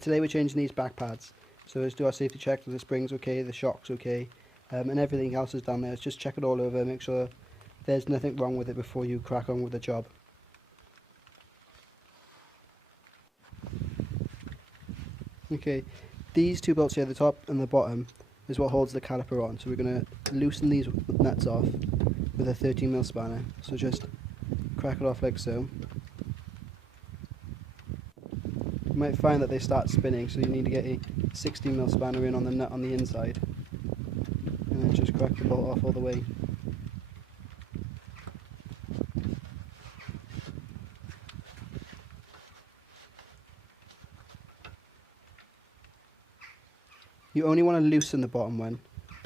Today we're changing these back pads. So let's do our safety check, that the spring's okay, the shock's okay, and everything else is down there. Let's just check it all over, make sure there's nothing wrong with it before you crack on with the job. Okay, these two bolts here, the top and the bottom, is what holds the caliper on. So we're going to loosen these nuts off with a 13mm spanner. So just crack it off like so. You might find that they start spinning, so you need to get a 16mm spanner in on the nut on the inside, and then just crack the bolt off all the way. You only want to loosen the bottom one,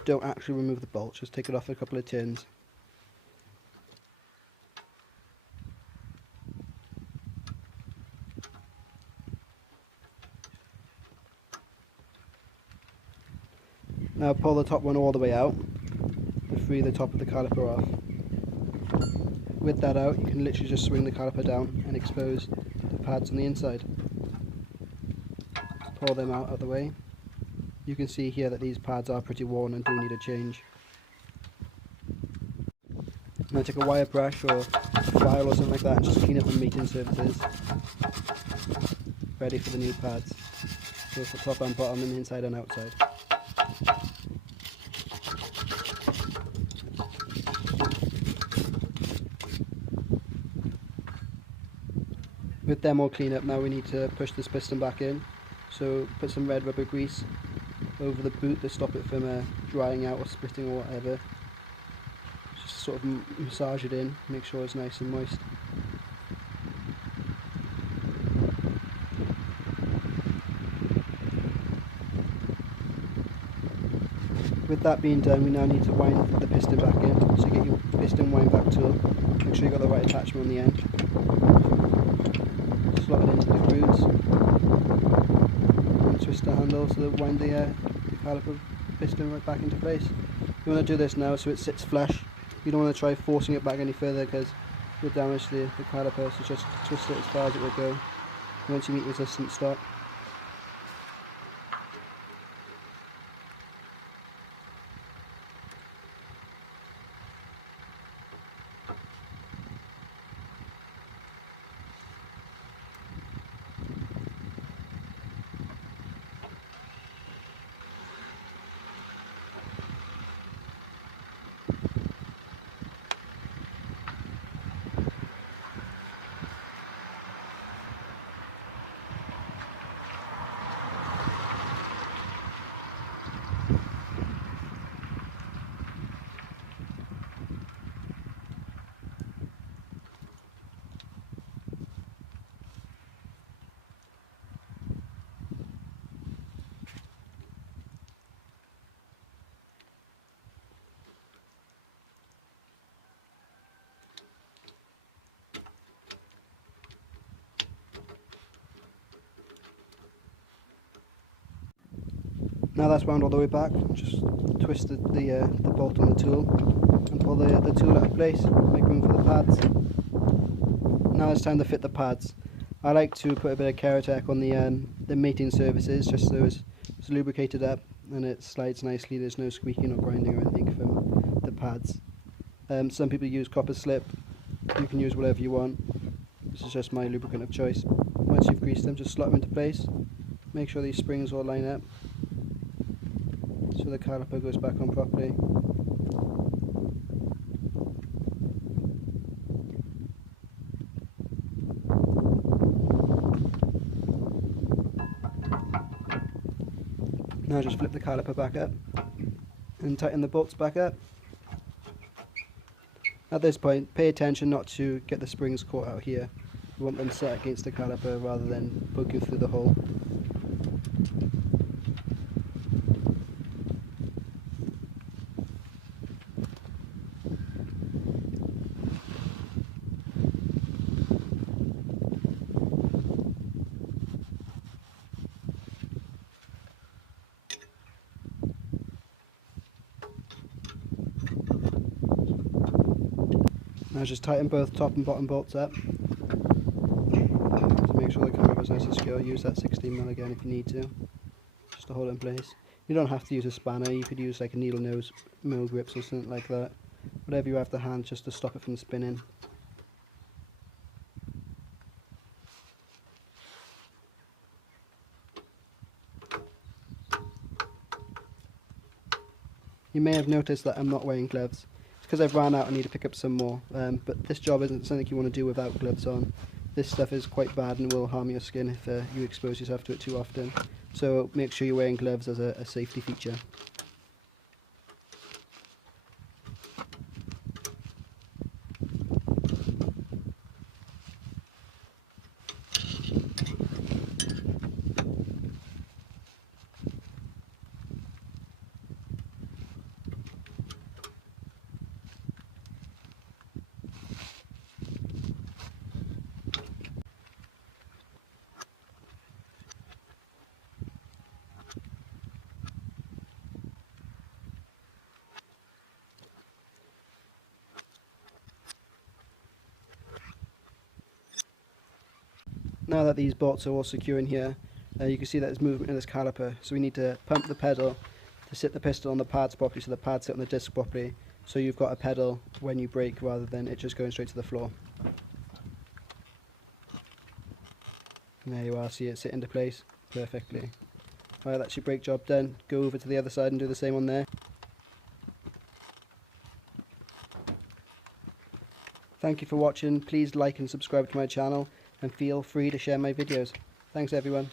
don't actually remove the bolt, just take it off a couple of turns. Now pull the top one all the way out to free the top of the caliper off. With that out, you can literally just swing the caliper down and expose the pads on the inside. Pull them out of the way. You can see here that these pads are pretty worn and do need a change. Now take a wire brush or a file or something like that and just clean up the mating surfaces. Ready for the new pads. Both the top and bottom and inside and outside. With them all cleaned up, now we need to push this piston back in. So put some red rubber grease over the boot to stop it from drying out or splitting or whatever. Just sort of massage it in, make sure it's nice and moist. With that being done, we now need to wind the piston back in. So get your piston wind back tool, make sure you've got the right attachment on the end. Slot it into the grooves. And twist the handle so that wind the caliper piston right back into place. You want to do this now so it sits flush. You don't want to try forcing it back any further because you'll damage the caliper, so just twist it as far as it will go. Once you meet resistance, stop. Now that's wound all the way back, just twist the bolt on the tool and pull the tool out of place, make room for the pads. Now it's time to fit the pads. I like to put a bit of Keratech on the mating surfaces just so it's lubricated up and it slides nicely, there's no squeaking or grinding or anything from the pads. Some people use copper slip, you can use whatever you want. This is just my lubricant of choice. Once you've greased them, just slot them into place, make sure these springs all line up so the caliper goes back on properly. Now just flip the caliper back up and tighten the bolts back up. At this point, pay attention not to get the springs caught out here. You want them set against the caliper rather than poking through the hole. Now just tighten both top and bottom bolts up to make sure the caliper is nice nice and secure. Use that 16mm again if you need to, just to hold it in place. You don't have to use a spanner, you could use like a needle nose mill grips or something like that. Whatever you have to hand just to stop it from spinning. You may have noticed that I'm not wearing gloves. It's because I've run out, I need to pick up some more. But this job isn't something you want to do without gloves on. This stuff is quite bad and will harm your skin if you expose yourself to it too often. So make sure you're wearing gloves as a safety feature. Now that these bolts are all secure in here, you can see that there's movement in this caliper, so we need to pump the pedal to sit the piston on the pads properly, so the pads sit on the disc properly, so you've got a pedal when you brake rather than it just going straight to the floor. And there you are, see it sit into place perfectly. Right, that's your brake job done. Go over to the other side and do the same on there. Thank you for watching. Please like and subscribe to my channel, and feel free to share my videos. Thanks everyone.